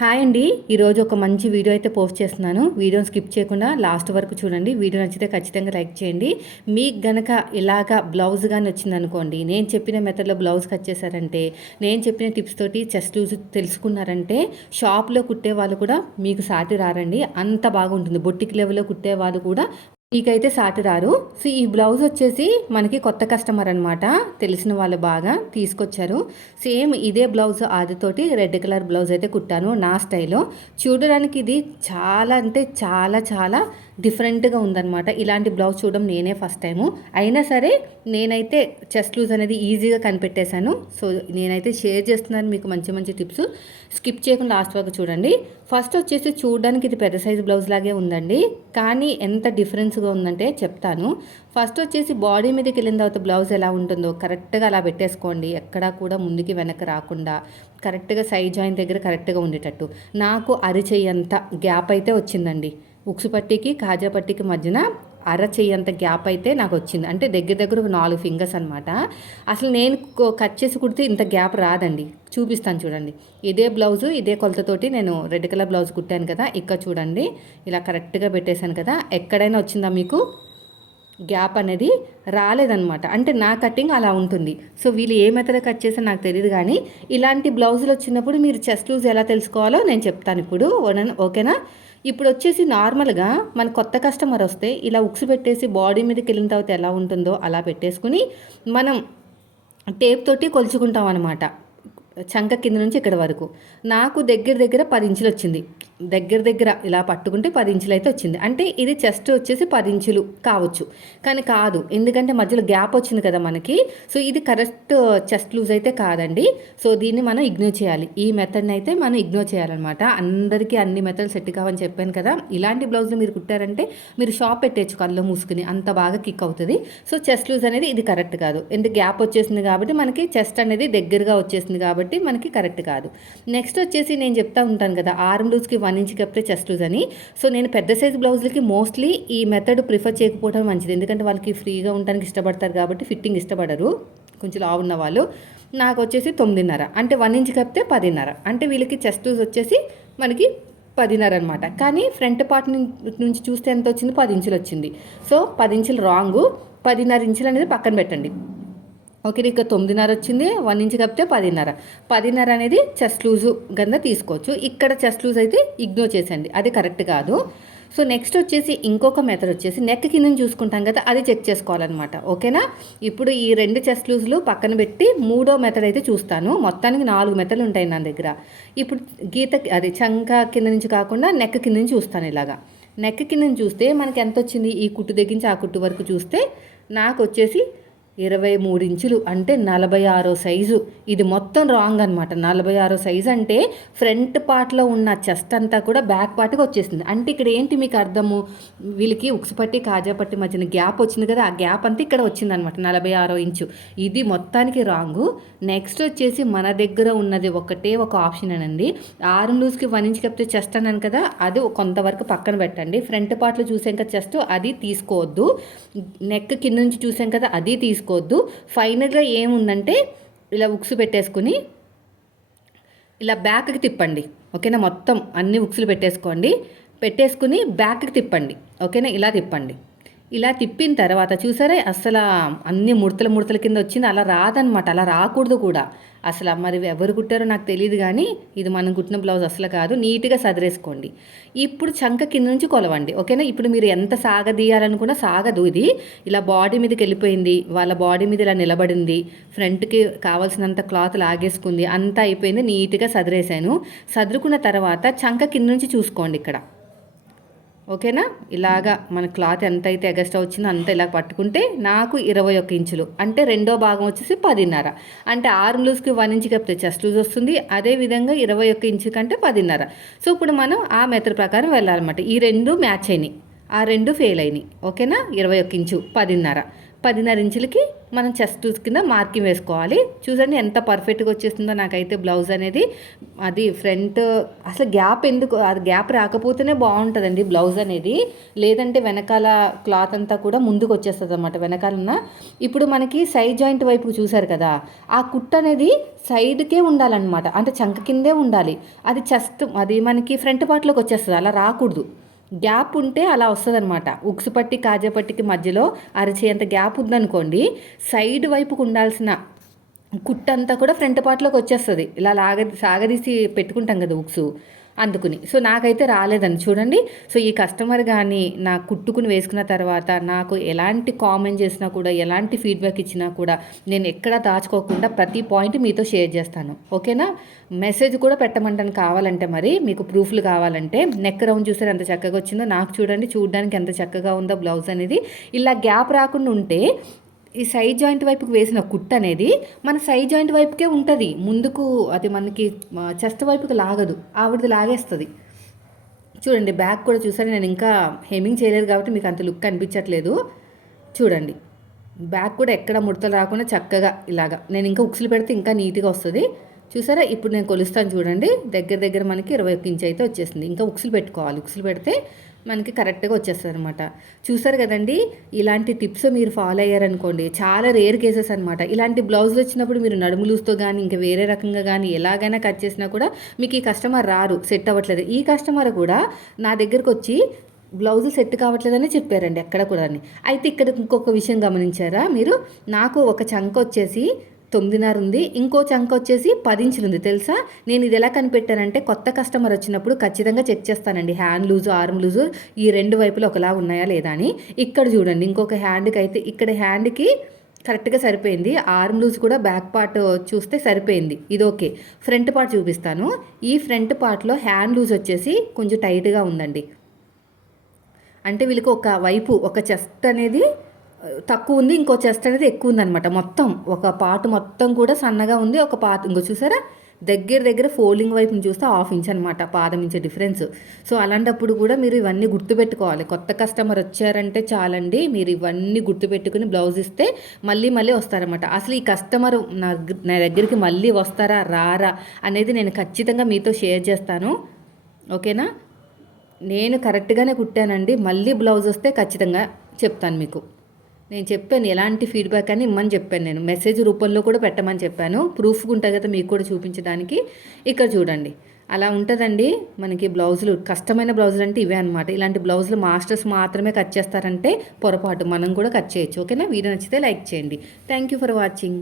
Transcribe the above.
Hi అండి. ఈరోజు ఒక మంచి వీడియో అయితే పోస్ట్ చేస్తున్నాను. వీడియోని స్కిప్ చేయకుండా లాస్ట్ వరకు చూడండి. వీడియో నచ్చితే ఖచ్చితంగా లైక్ చేయండి. మీకు గనక ఇలాగా బ్లౌజ్ కానీ వచ్చిందనుకోండి నేను చెప్పిన మెథడ్లో బ్లౌజ్ కట్ చేశారంటే నేను చెప్పిన టిప్స్ తోటి చెస్ట్ లూజ్ తెలుసుకున్నారంటే షాప్లో కుట్టే వాళ్ళు కూడా మీకు సాటి రారండి. అంత బాగుంటుంది. బొట్టికి లెవెల్లో కుట్టే వాళ్ళు కూడా ఇకైతే సాటిరారు. సో ఈ బ్లౌజ్ వచ్చేసి మనకి కొత్త కస్టమర్ అనమాట తెలిసిన వాళ్ళు బాగా తీసుకొచ్చారు. సేమ్ ఇదే బ్లౌజ్ ఆదితోటి రెడ్ కలర్ బ్లౌజ్ అయితే కుట్టాను నా స్టైల్లో చూడడానికి ఇది చాలా అంటే చాలా చాలా డిఫరెంట్గా ఉందన్నమాట. ఇలాంటి బ్లౌజ్ చూడడం నేనే ఫస్ట్ టైము. అయినా సరే నేనైతే చెస్ట్ లూజ్ అనేది ఈజీగా కనిపెట్టేశాను. సో నేనైతే షేర్ చేస్తున్నాను మీకు మంచి మంచి టిప్స్. స్కిప్ చేయకుండా లాస్ట్ వరకు చూడండి. ఫస్ట్ వచ్చేసి చూడడానికి ఇది పెద్ద సైజ్ బ్లౌజ్ లాగే ఉందండి. కానీ ఎంత డిఫరెన్స్గా ఉందంటే చెప్తాను. ఫస్ట్ వచ్చేసి బాడీ మీదకి వెళ్ళిన తర్వాత బ్లౌజ్ ఎలా ఉంటుందో కరెక్ట్గా అలా పెట్టేసుకోండి. ఎక్కడా కూడా ముందుకి వెనక రాకుండా కరెక్ట్గా సైజ్ జాయింట్ దగ్గర కరెక్ట్గా ఉండేటట్టు. నాకు అరిచేయంత గ్యాప్ అయితే వచ్చిందండి. ఉక్సు పట్టీకి కాజా పట్టీకి మధ్యన అర చెయ్యంత గ్యాప్ అయితే నాకు వచ్చింది. అంటే దగ్గర దగ్గర ఒక నాలుగు ఫింగర్స్ అనమాట అసలు నేను కట్ చేసి కుడితే ఇంత గ్యాప్ రాదండి. చూపిస్తాను చూడండి. ఇదే బ్లౌజు ఇదే కొలతతోటి నేను రెడ్ కలర్ బ్లౌజ్ కుట్టాను కదా ఇక్కడ చూడండి. ఇలా కరెక్ట్గా పెట్టేశాను కదా. ఎక్కడైనా వచ్చిందా మీకు? గ్యాప్ అనేది రాలేదనమాట అంటే నా కటింగ్ అలా ఉంటుంది. సో వీళ్ళు ఏ మెథడ్ కట్ చేసా నాకు తెలియదు కానీ ఇలాంటి బ్లౌజులు వచ్చినప్పుడు మీరు చెస్ట్ లూజ్ ఎలా తెలుసుకోవాలో నేను చెప్తాను ఇప్పుడు. ఓకేనా? ఇప్పుడు వచ్చేసి నార్మల్గా మన కొత్త కస్టమర్ వస్తే ఇలా ఉక్సు పెట్టేసి బాడీ మీదకి వెళ్ళిన తర్వాత ఎలా ఉంటుందో అలా పెట్టేసుకుని మనం టేప్ తోటి కొలుచుకుంటాం అనమాట చంక కింద నుంచి ఇక్కడ వరకు. నాకు దగ్గర దగ్గర పది ఇంచులు వచ్చింది దగ్గర దగ్గర ఇలా పట్టుకుంటే పది ఇంచులు అయితే వచ్చింది. అంటే ఇది చెస్ట్ వచ్చేసి పది ఇంచులు కావచ్చు. కానీ కాదు. ఎందుకంటే మధ్యలో గ్యాప్ వచ్చింది కదా మనకి. సో ఇది కరెక్ట్ చెస్ట్ లూజ్ అయితే కాదండి. సో దీన్ని మనం ఇగ్నోర్ చేయాలి. ఈ మెథడ్ని అయితే మనం ఇగ్నోర్ చేయాలన్నమాట. అందరికీ అన్ని మెథడ్లు సెట్ కావని చెప్పాను కదా. ఇలాంటి బ్లౌజులు మీరు కుట్టారంటే మీరు షాప్ పెట్టేచ్చు కళ్ళు మూసుకుని. అంత బాగా కిక్ అవుతుంది. సో చెస్ట్ లూజ్ అనేది ఇది కరెక్ట్ కాదు. ఎందుకు గ్యాప్ వచ్చేసింది కాబట్టి మనకి చెస్ట్ అనేది దగ్గరగా వచ్చేసింది కాబట్టి మనకి కరెక్ట్ కాదు. నెక్స్ట్ వచ్చేసి నేను చెప్తా ఉంటాను కదా. ఆర్మ్ లూజ్కి వన్ ఇంచ్ కప్తే చెస్ట్ లూజ్ అని. సో నేను పెద్ద సైజ్ బ్లౌజులకి మోస్ట్లీ ఈ మెథడ్ ప్రిఫర్ చేయకపోవడం మంచిది. ఎందుకంటే వాళ్ళకి ఫ్రీగా ఉండడానికి ఇష్టపడతారు కాబట్టి ఫిట్టింగ్ ఇష్టపడరు. కొంచెం లావు ఉన్న వాళ్ళు. నాకు వచ్చేసి తొమ్మిదిన్నర. అంటే వన్ ఇంచ్ కప్పితే పదిన్నర. అంటే వీళ్ళకి చెస్ట్ లూజ్ వచ్చేసి మనకి పదిన్నర అనమాట కానీ ఫ్రంట్ పార్ట్ నుంచి చూస్తే ఎంత వచ్చింది? పది ఇంచులు వచ్చింది. సో పది ఇంచులు రాంగు పదిన్నర ఇంచులు అనేది పక్కన పెట్టండి. ఓకే ఇక్కడ తొమ్మిదిన్నర వచ్చింది వన్ ఇంచ్ కప్పితే పదిన్నర. పదిన్నర అనేది చెస్ట్ లూజు కింద తీసుకోవచ్చు. ఇక్కడ చెస్ట్ లూజ్ అయితే ఇగ్నోర్ చేసండి అది కరెక్ట్ కాదు. సో నెక్స్ట్ వచ్చేసి ఇంకొక మెథడ్ వచ్చేసి నెక్ కింద చూసుకుంటాం కదా అది చెక్ చేసుకోవాలన్నమాట. ఓకేనా? ఇప్పుడు ఈ రెండు చెస్ట్ లూజ్లు పక్కన పెట్టి మూడో మెథడ్ అయితే చూస్తాను. మొత్తానికి నాలుగు మెథడ్లు ఉంటాయి నా దగ్గర. ఇప్పుడు గీత అది చంక కింద నుంచి కాకుండా నెక్ కింద నుంచి చూస్తాను ఇలాగా. నెక్ కింద చూస్తే మనకి ఎంత వచ్చింది? ఈ కుట్టు దగ్గర నుంచి ఆ కుట్టు వరకు చూస్తే నాకు వచ్చేసి ఇరవై మూడు ఇంచులు అంటే నలభై ఆరో సైజు. ఇది మొత్తం రాంగ్ అనమాట నలభై ఆరో సైజు అంటే ఫ్రంట్ పార్ట్లో ఉన్న చెస్ట్ అంతా కూడా బ్యాక్ పార్ట్కి వచ్చేసింది. అంటే ఇక్కడ ఏంటి మీకు అర్థము? వీళ్ళకి ఉక్సుపట్టి కాజాపట్టి మధ్యన గ్యాప్ వచ్చింది కదా ఆ గ్యాప్ అంతా ఇక్కడ వచ్చింది అనమాట నలభై ఆరో ఇంచు. ఇది మొత్తానికి రాంగు. నెక్స్ట్ వచ్చేసి మన దగ్గర ఉన్నది ఒకటే ఒక ఆప్షన్ అనండి. ఆరు లూజ్కి వన్ ఇంచ్ కప్పితే చెస్ట్ అన్నాను కదా అది కొంతవరకు పక్కన పెట్టండి. ఫ్రంట్ పార్ట్లో చూసాం కదా చెస్ట్ అది తీసుకోవద్దు. నెక్ కింద నుంచి చూసాం కదా అది తీసుకో తీసుకోవద్దు ఫైనల్గా ఏముందంటే ఇలా ఉక్స్ పెట్టేసుకుని ఇలా బ్యాక్కి తిప్పండి. ఓకేనా? మొత్తం అన్ని ఉక్సులు పెట్టేసుకోండి. పెట్టేసుకుని బ్యాక్కి తిప్పండి. ఓకేనా? ఇలా తిప్పండి. ఇలా తిప్పిన తర్వాత చూసారా? అసలు అన్ని ముడతల ముడతల కింద వచ్చింది. అలా రాదనమాట అలా రాకూడదు కూడా. అసలు మరి ఎవరు కుట్టారో నాకు తెలియదు కానీ ఇది మనం కుట్టిన బ్లౌజ్ అసలు కాదు. నీట్గా సదిరేసుకోండి. ఇప్పుడు చంక కింద నుంచి కొలవండి ఓకేనా? ఇప్పుడు మీరు ఎంత సాగదీయాలనుకున్నా సాగదు ఇది. ఇలా బాడీ మీదకి వెళ్ళిపోయింది వాళ్ళ బాడీ మీద ఇలా నిలబడింది ఫ్రంట్కి కావాల్సినంత క్లాత్ లాగేసుకుంది అంతా అయిపోయింది నీట్గా సదిరేశాను సదురుకున్న తర్వాత చంక కింద నుంచి చూసుకోండి ఇక్కడ. ఓకేనా? ఇలాగా మన క్లాత్ ఎంత అయితే ఎగస్ట్రా వచ్చిందో అంత ఇలా పట్టుకుంటే నాకు ఇరవై ఒక్క ఇంచులు. అంటే రెండో భాగం వచ్చేసి పదిన్నర. అంటే ఆర్మ్ లూజ్కి వన్ ఇంచ్ కప్పితే చెస్ట్ లూజ్ వస్తుంది. అదేవిధంగా ఇరవై ఒక్క ఇంచు కంటే పదిన్నర. సో ఇప్పుడు మనం ఆ మెథడ్ ప్రకారం వెళ్ళాలన్నమాట. ఈ రెండు మ్యాచ్ అయినాయి. ఆ రెండు ఫెయిల్ అయినాయి. ఓకేనా? ఇరవై ఒక్క ఇంచు పదిన్నర. పదిన్నర ఇంచులకి మనం చెస్ట్ కింద మార్కింగ్ వేసుకోవాలి. చూసండి ఎంత పర్ఫెక్ట్గా వచ్చేస్తుందో నాకైతే బ్లౌజ్ అనేది. అది ఫ్రంట్ అసలు గ్యాప్ ఎందుకు అది గ్యాప్ రాకపోతేనే బాగుంటుందండి బ్లౌజ్ అనేది. లేదంటే వెనకాల క్లాత్ అంతా కూడా ముందుకు వచ్చేస్తుంది అనమాట వెనకాలన్న. ఇప్పుడు మనకి సైడ్ జాయింట్ వైపు చూసారు కదా ఆ కుట్ అనేది సైడ్కే ఉండాలన్నమాట. అంటే చంక కిందే ఉండాలి. అది చెస్ట్ అది మనకి ఫ్రంట్ పార్ట్లోకి వచ్చేస్తుంది. అలా రాకూడదు. గ్యాప్ ఉంటే అలా వస్తుంది అనమాట ఉక్సుపట్టి పట్టి మధ్యలో అరచేయంత గ్యాప్ ఉందనుకోండి సైడ్ వైపుకు ఉండాల్సిన కుట్టంతా కూడా ఫ్రంట్ పార్ట్లోకి వచ్చేస్తుంది. ఇలా లాగ సాగదీసి పెట్టుకుంటాం కదా ఉక్సు. అందుకుని. సో నాకైతే రాలేదని చూడండి. సో ఈ కస్టమర్ కానీ నా కుట్టుకుని వేసుకున్న తర్వాత నాకు ఎలాంటి కామెంట్ చేసినా కూడా ఎలాంటి ఫీడ్బ్యాక్ ఇచ్చినా కూడా నేను ఎక్కడ దాచుకోకుండా ప్రతి పాయింట్ మీతో షేర్ చేస్తాను. ఓకేనా? మెసేజ్ కూడా పెట్టమంటాను కావాలంటే మరి. మీకు ప్రూఫ్లు కావాలంటే. నెక్ రౌండ్ చూసారు ఎంత చక్కగా వచ్చిందో. నాకు చూడండి. చూడడానికి ఎంత చక్కగా ఉందో బ్లౌజ్ అనేది. ఇలా గ్యాప్ రాకుండా ఉంటే ఈ సైడ్ జాయింట్ వైపుకి వేసిన కుట్ అనేది మన సైడ్ జాయింట్ వైపుకే ఉంటుంది. ముందుకు అది మనకి చెస్ట్ వైపుకి లాగదు. ఆవిడది లాగేస్తుంది. చూడండి బ్యాక్ కూడా చూసారు? నేను ఇంకా హెమింగ్ చేయలేదు కాబట్టి మీకు అంత లుక్ అనిపించట్లేదు చూడండి బ్యాక్ కూడా ఎక్కడ ముడతలు రాకుండా చక్కగా ఇలాగా. నేను ఇంకా ఉక్సులు పెడితే ఇంకా నీట్గా వస్తుంది. చూసారా? ఇప్పుడు నేను కొలుస్తాను చూడండి. దగ్గర దగ్గర మనకి ఇరవై ఒక్క ఇంచ్ అయితే వచ్చేసింది. ఇంకా ఉక్సులు పెట్టుకోవాలి. ఉక్సులు పెడితే మనకి కరెక్ట్గా వచ్చేస్తుంది అనమాట చూసారు కదండి? ఇలాంటి టిప్స్ మీరు ఫాలో అయ్యారనుకోండి చాలా రేర్ కేసెస్ అనమాట ఇలాంటి బ్లౌజులు వచ్చినప్పుడు మీరు నడుములుతో కానీ ఇంకా వేరే రకంగా కానీ ఎలాగైనా కట్ చేసినా కూడా మీకు ఈ కస్టమర్ రారు సెట్ అవ్వట్లేదు. ఈ కస్టమర్ కూడా నా దగ్గరకు వచ్చి బ్లౌజులు సెట్ కావట్లేదని చెప్పారండి ఎక్కడ కూడా అయితే ఇక్కడ ఇంకొక విషయం గమనించారా మీరు? నాకు ఒక చంక వచ్చేసి తొమ్మిదిన్నర ఉంది. ఇంకో చంక వచ్చేసి పది ఉంది. తెలుసా? నేను ఇది ఎలా కనిపెట్టానంటే కొత్త కస్టమర్ వచ్చినప్పుడు ఖచ్చితంగా చెక్ చేస్తానండి. హ్యాండ్ లూజు ఆర్మ్ లూజు ఈ రెండు వైపులు ఒకలా ఉన్నాయా లేదా అని. ఇక్కడ చూడండి ఇంకొక హ్యాండ్కి అయితే ఇక్కడ హ్యాండ్కి కరెక్ట్గా సరిపోయింది. ఆర్మ్ లూజ్ కూడా బ్యాక్ పార్ట్ చూస్తే సరిపోయింది. ఇది ఓకే ఫ్రంట్ పార్ట్ చూపిస్తాను. ఈ ఫ్రంట్ పార్ట్లో హ్యాండ్ లూజ్ వచ్చేసి కొంచెం టైట్గా ఉందండి. అంటే వీళ్ళకి ఒక వైపు ఒక చెస్ట్ అనేది తక్కువ ఉంది ఇంకో చెస్ట్ అనేది ఎక్కువ ఉందనమాట మొత్తం ఒక పార్ట్ మొత్తం కూడా సన్నగా ఉంది ఒక పార్ట్ ఇంకో చూసారా? దగ్గర దగ్గర ఫోల్డింగ్ వైపుని చూస్తే హాఫ్ ఇంచ్ అనమాట పాదం ఇంచ్ డిఫరెన్స్. సో అలాంటప్పుడు కూడా మీరు ఇవన్నీ గుర్తుపెట్టుకోవాలి. కొత్త కస్టమర్ వచ్చారంటే చాలండి మీరు ఇవన్నీ గుర్తుపెట్టుకుని బ్లౌజ్ ఇస్తే మళ్ళీ మళ్ళీ వస్తారనమాట అసలు ఈ కస్టమర్ నా నా దగ్గరికి మళ్ళీ వస్తారా రారా అనేది నేను ఖచ్చితంగా మీతో షేర్ చేస్తాను. ఓకేనా? నేను కరెక్ట్గానే కుట్టానండి మళ్ళీ బ్లౌజ్ వస్తే ఖచ్చితంగా చెప్తాను మీకు. నేను చెప్పాను ఎలాంటి ఫీడ్బ్యాక్ అని ఇమ్మని చెప్పాను నేను. మెసేజ్ రూపంలో కూడా పెట్టమని చెప్పాను. ప్రూఫ్ ఉంటుంది కదా మీకు కూడా చూపించడానికి. ఇక్కడ చూడండి. అలా ఉంటుందండి మనకి బ్లౌజులు. కష్టమైన బ్లౌజులు అంటే ఇవే అనమాట ఇలాంటి బ్లౌజులు మాస్టర్స్ మాత్రమే కట్ చేస్తారంటే పొరపాటు. మనం కూడా కట్ చేయొచ్చు. ఓకేనా? వీడియో నచ్చితే లైక్ చేయండి. Thank you for watching